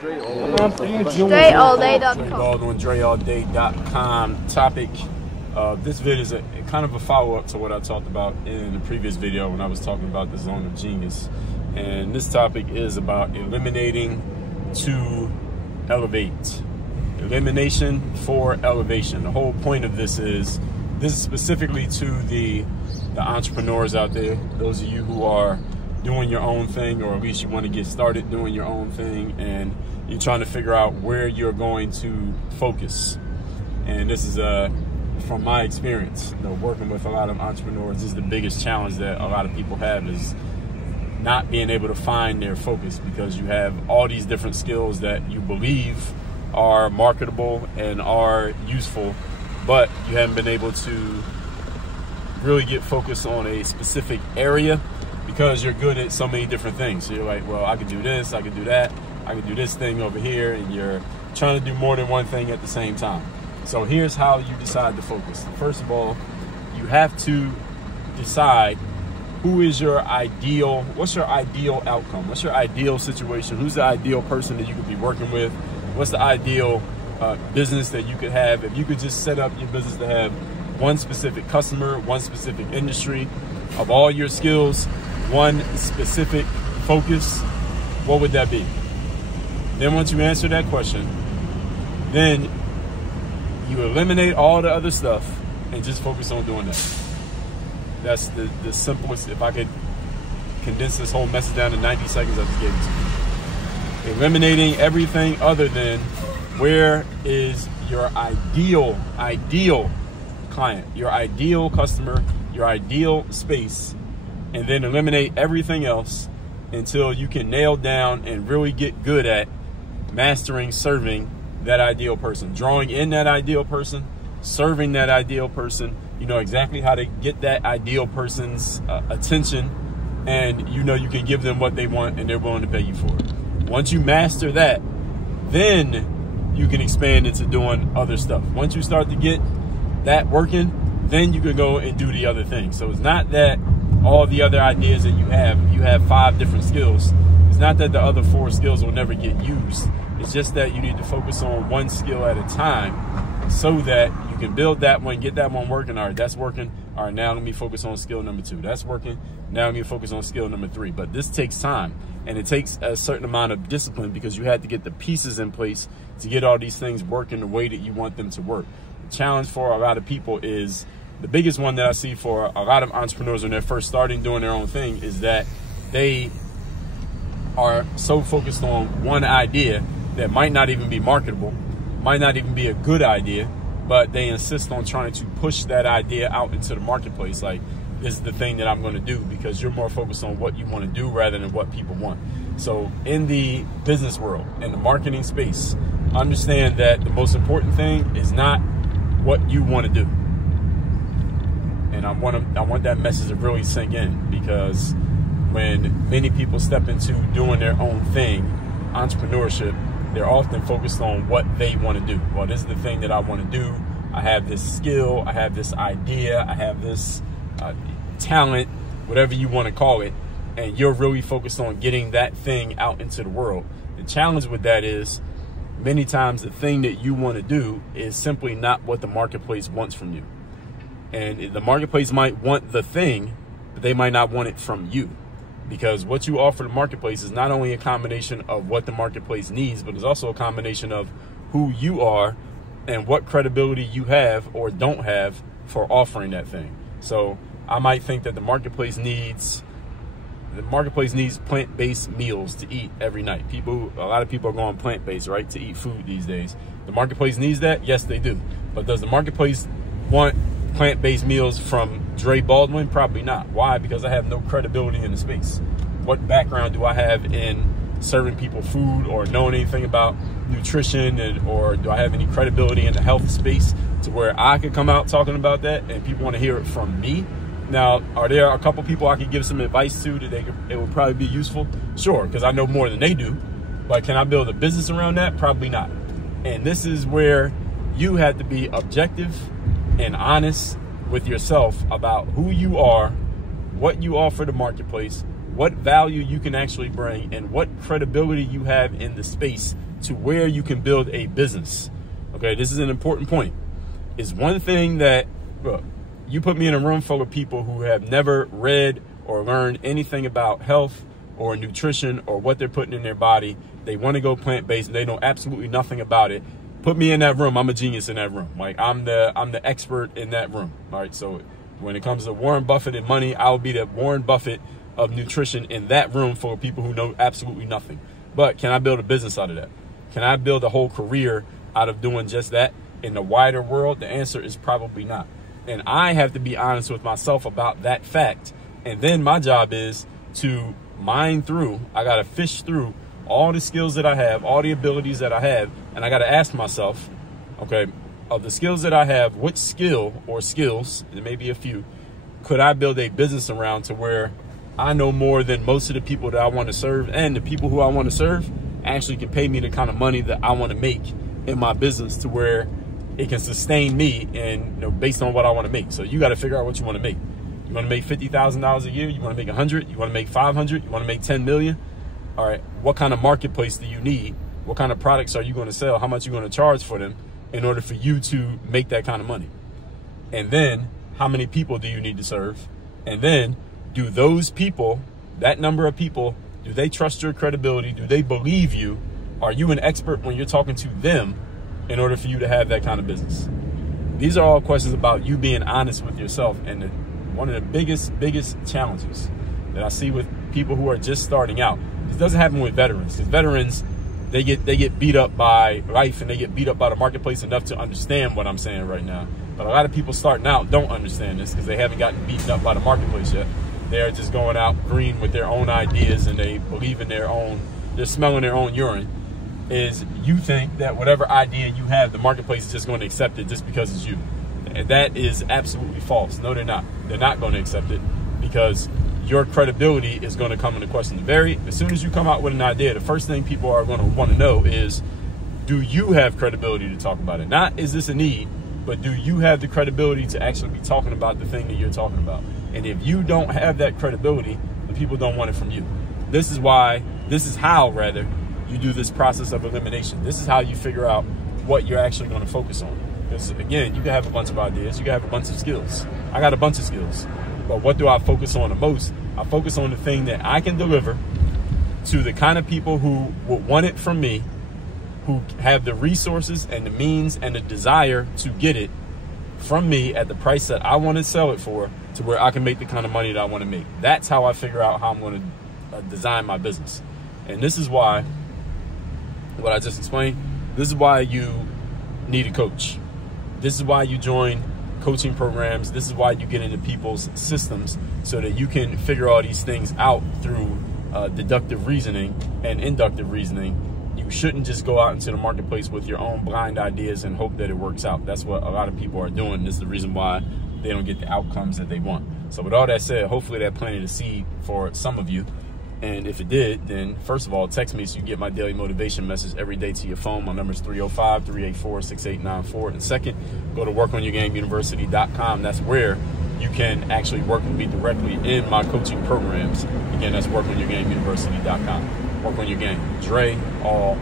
DreAllDay.com. Dre Baldwin, DreAllDay.com. Topic of this video is kind of a follow-up to what I talked about in the previous video when I was talking about the zone of genius. And this topic is about eliminating to elevate. Elimination for elevation. The whole point of this is specifically to the entrepreneurs out there, those of you who are doing your own thing, or at least you want to get started doing your own thing, and you're trying to figure out where you're going to focus. And this is from my experience, working with a lot of entrepreneurs, this is the biggest challenge that a lot of people have, is not being able to find their focus, because you have all these different skills that you believe are marketable and are useful, but you haven't been able to really get focused on a specific area because you're good at so many different things. So you're like, well, I could do this, I could do that, I could do this thing over here, and you're trying to do more than one thing at the same time. So here's how you decide to focus. First of all, you have to decide who is your ideal, what's your ideal outcome? What's your ideal situation? Who's the ideal person that you could be working with? What's the ideal business that you could have? If you could just set up your business to have one specific customer, one specific industry, of all your skills, one specific focus, what would that be? Then once you answer that question, then you eliminate all the other stuff and just focus on doing that. That's the simplest. If I could condense this whole message down to 90 seconds, I just gave it to you. Eliminating everything other than where is your ideal client, your ideal customer, your ideal space, and then eliminate everything else until you can nail down and really get good at mastering serving that ideal person, drawing in that ideal person, serving that ideal person. You know exactly how to get that ideal person's attention, and you know you can give them what they want and they're willing to pay you for it. Once you master that, then you can expand into doing other stuff. Once you start to get that working, then you can go and do the other things. So it's not that all the other ideas that you have 5 different skills. It's not that the other 4 skills will never get used. It's just that you need to focus on one skill at a time so that you can build that one, get that one working. All right, that's working. All right, now let me focus on skill number 2. That's working. Now let me focus on skill number 3. But this takes time, and it takes a certain amount of discipline, because you have to get the pieces in place to get all these things working the way that you want them to work. The challenge for a lot of people is, the biggest one that I see for a lot of entrepreneurs when they're first starting doing their own thing, is that they are so focused on one idea that might not even be marketable, might not even be a good idea, but they insist on trying to push that idea out into the marketplace. Like, this is the thing that I'm going to do, because you're more focused on what you want to do rather than what people want. So in the business world, in the marketing space, understand that the most important thing is not what you want to do. And I want that message to really sink in, because when many people step into doing their own thing, entrepreneurship, they're often focused on what they want to do. Well, this is the thing that I want to do. I have this skill, I have this idea, I have this talent, whatever you want to call it, and you're really focused on getting that thing out into the world. The challenge with that is, many times the thing that you want to do is simply not what the marketplace wants from you. And the marketplace might want the thing, but they might not want it from you. Because what you offer the marketplace is not only a combination of what the marketplace needs, but it's also a combination of who you are and what credibility you have or don't have for offering that thing. So I might think that the marketplace needs plant-based meals to eat every night. A lot of people are going plant-based, right, to eat food these days. The marketplace needs that? Yes, they do. But does the marketplace want plant-based meals from Dre Baldwin? Probably not. Why? Because I have no credibility in the space. What background do I have in serving people food, or knowing anything about nutrition, or do I have any credibility in the health space to where I could come out talking about that and people want to hear it from me? Now, are there a couple people I could give some advice to that it would probably be useful? Sure, because I know more than they do. But can I build a business around that? Probably not. And this is where you have to be objective and honest with yourself about who you are, what you offer the marketplace, what value you can actually bring, and what credibility you have in the space to where you can build a business. Okay, this is an important point. It's one thing that, look, you put me in a room full of people who have never read or learned anything about health or nutrition or what they're putting in their body. They want to go plant-based and they know absolutely nothing about it. Put me in that room, I'm a genius in that room. Like, I'm the expert in that room. All right, so when it comes to Warren Buffett and money, I'll be the Warren Buffett of nutrition in that room full of people who know absolutely nothing. But can I build a business out of that? Can I build a whole career out of doing just that in the wider world? The answer is probably not. And I have to be honest with myself about that fact. And then my job is to mine through, I got to fish through all the skills that I have, all the abilities that I have. And I got to ask myself, okay, of the skills that I have, what skill or skills, there may be a few, could I build a business around to where I know more than most of the people that I want to serve, and the people who I want to serve actually can pay me the kind of money that I want to make in my business to where it can sustain me and, you know, based on what I want to make. So you got to figure out what you want to make. You want to make $50,000 a year? You want to make 100? You want to make 500? You want to make 10 million? All right. What kind of marketplace do you need? What kind of products are you going to sell? How much are you going to charge for them in order for you to make that kind of money? And then how many people do you need to serve? And then do those people, that number of people, do they trust your credibility? Do they believe you? Are you an expert when you're talking to them in order for you to have that kind of business? These are all questions about you being honest with yourself. And one of the biggest challenges that I see with people who are just starting out, this doesn't happen with veterans. Because veterans, they get beat up by life and they get beat up by the marketplace enough to understand what I'm saying right now. But a lot of people starting out don't understand this because they haven't gotten beaten up by the marketplace yet. They're just going out green with their own ideas and they believe in their own, they're smelling their own urine. Is you think that whatever idea you have, the marketplace is just going to accept it just because it's you. And that is absolutely false. No, they're not. They're not going to accept it because your credibility is going to come into question. As soon as you come out with an idea, the first thing people are going to want to know is, do you have credibility to talk about it? Not is this a need, but do you have the credibility to actually be talking about the thing that you're talking about? And if you don't have that credibility, the people don't want it from you. This is how you do this process of elimination. This is how you figure out what you're actually going to focus on. Because again, you can have a bunch of ideas, you can have a bunch of skills. I got a bunch of skills, but what do I focus on the most? I focus on the thing that I can deliver to the kind of people who will want it from me, who have the resources and the means and the desire to get it from me at the price that I want to sell it for, to where I can make the kind of money that I want to make. That's how I figure out how I'm going to design my business. And this is why, what I just explained, this is why you need a coach. This is why you join coaching programs. This is why you get into people's systems so that you can figure all these things out through deductive reasoning and inductive reasoning. You shouldn't just go out into the marketplace with your own blind ideas and hope that it works out. That's what a lot of people are doing. This is the reason why they don't get the outcomes that they want. So with all that said, hopefully that planted a seed for some of you. And if it did, then first of all, text me so you get my daily motivation message every day to your phone. My number is 305-384-6894. And second, go to workonyourgameuniversity.com. That's where you can actually work with me directly in my coaching programs. Again, that's workonyourgameuniversity.com. Work on your game. Dre, all